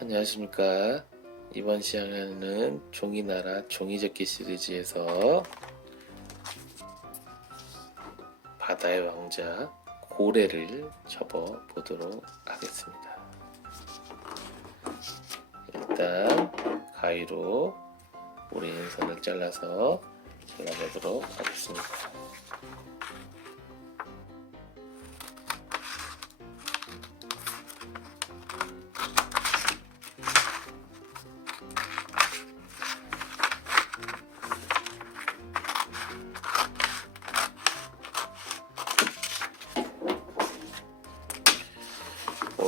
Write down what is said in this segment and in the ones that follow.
안녕하십니까. 이번 시간에는 종이나라 종이접기 시리즈에서 바다의 왕자 고래를 접어 보도록 하겠습니다. 일단 가위로 오리인 선을 잘라서 잘라보도록 하겠습니다.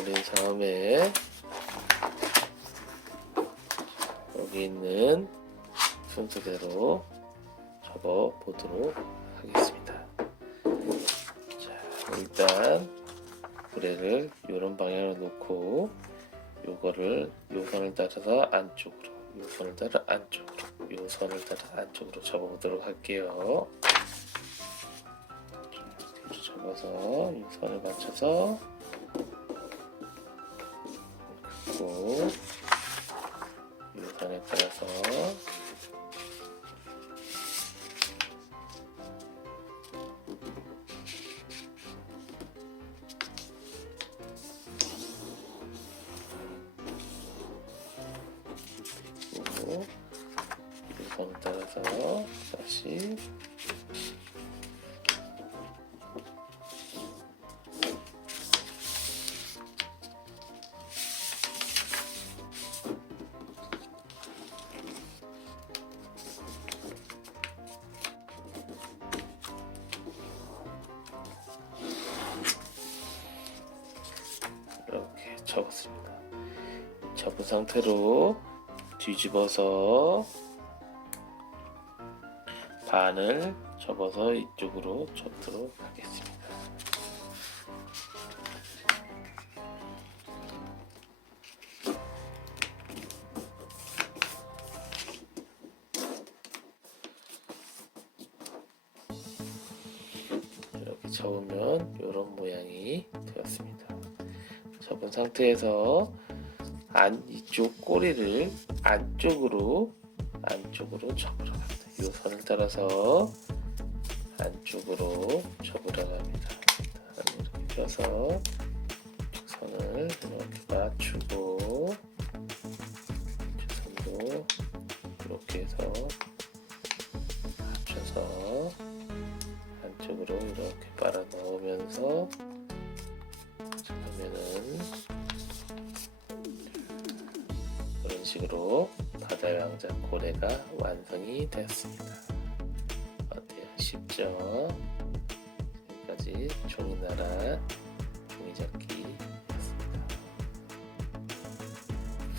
오린 다음에 여기 있는 순서대로 접어 보도록 하겠습니다. 자, 일단 고래를 이런 방향으로 놓고 요거를 요 선을 따라서 안쪽으로 요 선을 따라 안쪽으로 요 선을 따라 안쪽으로 접어 보도록 할게요. 접어서 이 선을 맞춰서 이 선에 따라서. 선을 따라서 다시 이렇게 접었습니다. 접은 상태로 뒤집어서 반을 접어서 이쪽으로 접도록 하겠습니다. 접으면 이런 모양이 되었습니다. 접은 상태에서 안 이쪽 꼬리를 안쪽으로 안쪽으로 접으러 갑니다. 이 선을 따라서 안쪽으로 접으러 갑니다. 이렇게 펴서 선을 이렇게 넣으면서 그러면은 이런 식으로 바다의 왕자 고래가 완성이 되었습니다. 어때요? 쉽죠? 지금까지 종이나라 종이접기였습니다.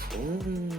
붕